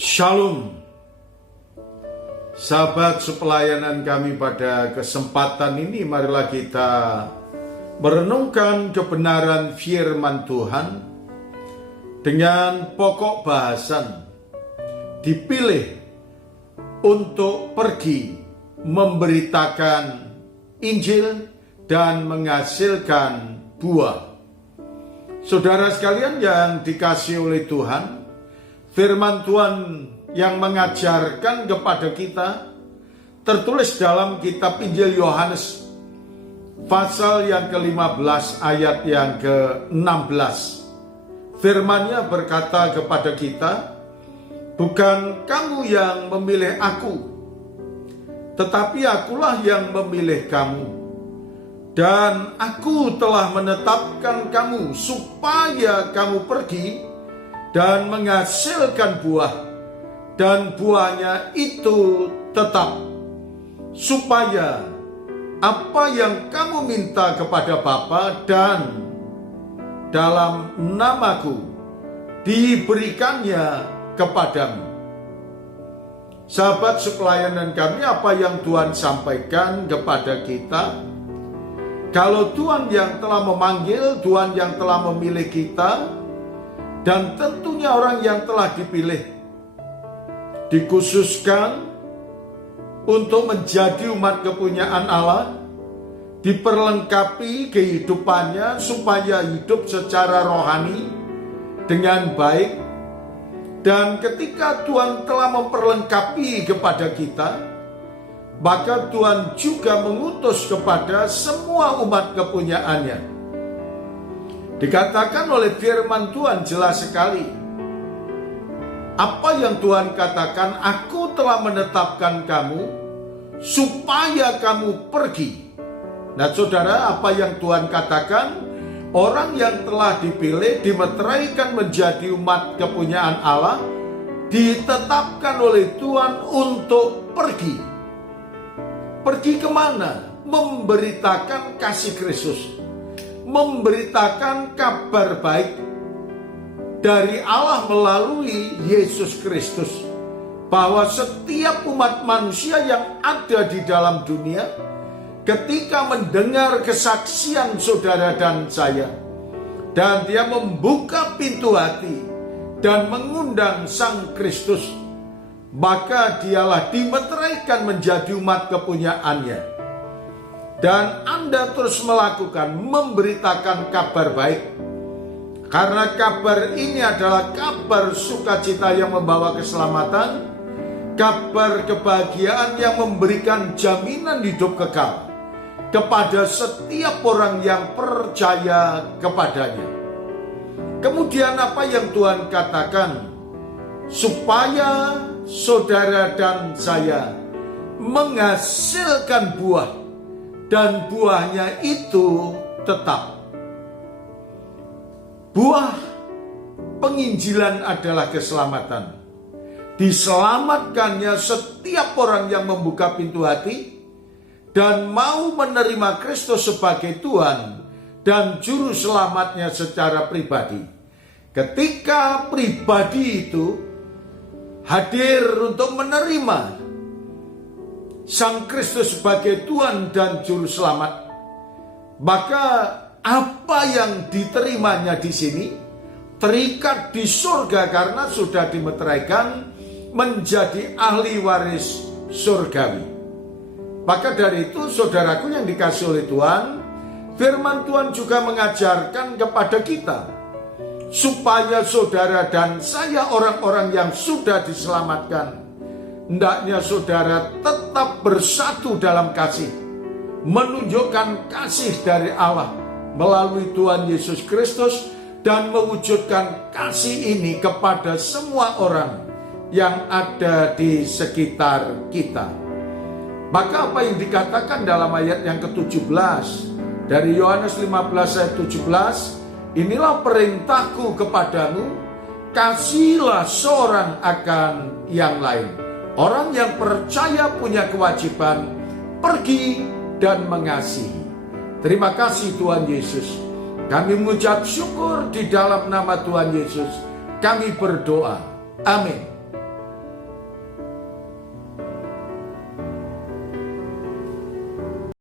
Shalom, sahabat sepelayanan kami pada kesempatan ini. Marilah kita merenungkan kebenaran firman Tuhan dengan pokok bahasan dipilih untuk pergi memberitakan Injil dan menghasilkan buah. Saudara sekalian yang dikasihi oleh Tuhan, firman Tuhan yang mengajarkan kepada kita tertulis dalam kitab Injil Yohanes pasal yang ke-15 ayat yang ke-16. Firman-Nya berkata kepada kita, "Bukan kamu yang memilih aku, tetapi akulah yang memilih kamu. Dan aku telah menetapkan kamu supaya kamu pergi dan menghasilkan buah, dan buahnya itu tetap, supaya apa yang kamu minta kepada Bapa dan dalam namaku diberikannya kepadamu." Sahabat sepelayanan kami, apa yang Tuhan sampaikan kepada kita? Kalau Tuhan yang telah memanggil, Tuhan yang telah memilih kita, dan tentunya orang yang telah dipilih, dikhususkan untuk menjadi umat kepunyaan Allah, diperlengkapi kehidupannya supaya hidup secara rohani dengan baik. Dan ketika Tuhan telah memperlengkapi kepada kita, maka Tuhan juga mengutus kepada semua umat kepunyaannya. Dikatakan oleh firman Tuhan jelas sekali. Apa yang Tuhan katakan, "Aku telah menetapkan kamu supaya kamu pergi." Nah saudara, apa yang Tuhan katakan? Orang yang telah dipilih, dimeteraikan menjadi umat kepunyaan Allah, ditetapkan oleh Tuhan untuk pergi. Pergi kemana? Memberitakan kasih Kristus, memberitakan kabar baik dari Allah melalui Yesus Kristus, bahwa setiap umat manusia yang ada di dalam dunia, ketika mendengar kesaksian saudara dan saya, dan dia membuka pintu hati dan mengundang Sang Kristus, maka dialah dimeteraikan menjadi umat kepunyaannya. Dan Anda terus melakukan, memberitakan kabar baik. Karena kabar ini adalah kabar sukacita yang membawa keselamatan, kabar kebahagiaan yang memberikan jaminan hidup kekal kepada setiap orang yang percaya kepadanya. Kemudian apa yang Tuhan katakan? Supaya saudara dan saya menghasilkan buah, dan buahnya itu tetap. Buah penginjilan adalah keselamatan. Diselamatkannya setiap orang yang membuka pintu hati dan mau menerima Kristus sebagai Tuhan dan Juru Selamatnya secara pribadi. Ketika pribadi itu hadir untuk menerima Sang Kristus sebagai Tuhan dan Juru Selamat, maka apa yang diterimanya di sini terikat di surga karena sudah dimeteraikan menjadi ahli waris surgawi. Maka dari itu, saudaraku yang dikasihi oleh Tuhan, firman Tuhan juga mengajarkan kepada kita supaya saudara dan saya, orang-orang yang sudah diselamatkan, hendaknya saudara tetap bersatu dalam kasih, menunjukkan kasih dari Allah melalui Tuhan Yesus Kristus, dan mewujudkan kasih ini kepada semua orang yang ada di sekitar kita. Maka apa yang dikatakan dalam ayat yang ke-17 dari Yohanes 15 ayat 17, "Inilah perintahku kepadamu, kasihilah seorang akan yang lain." Orang yang percaya punya kewajiban pergi dan mengasihi. Terima kasih Tuhan Yesus. Kami mengucap syukur di dalam nama Tuhan Yesus. Kami berdoa. Amin.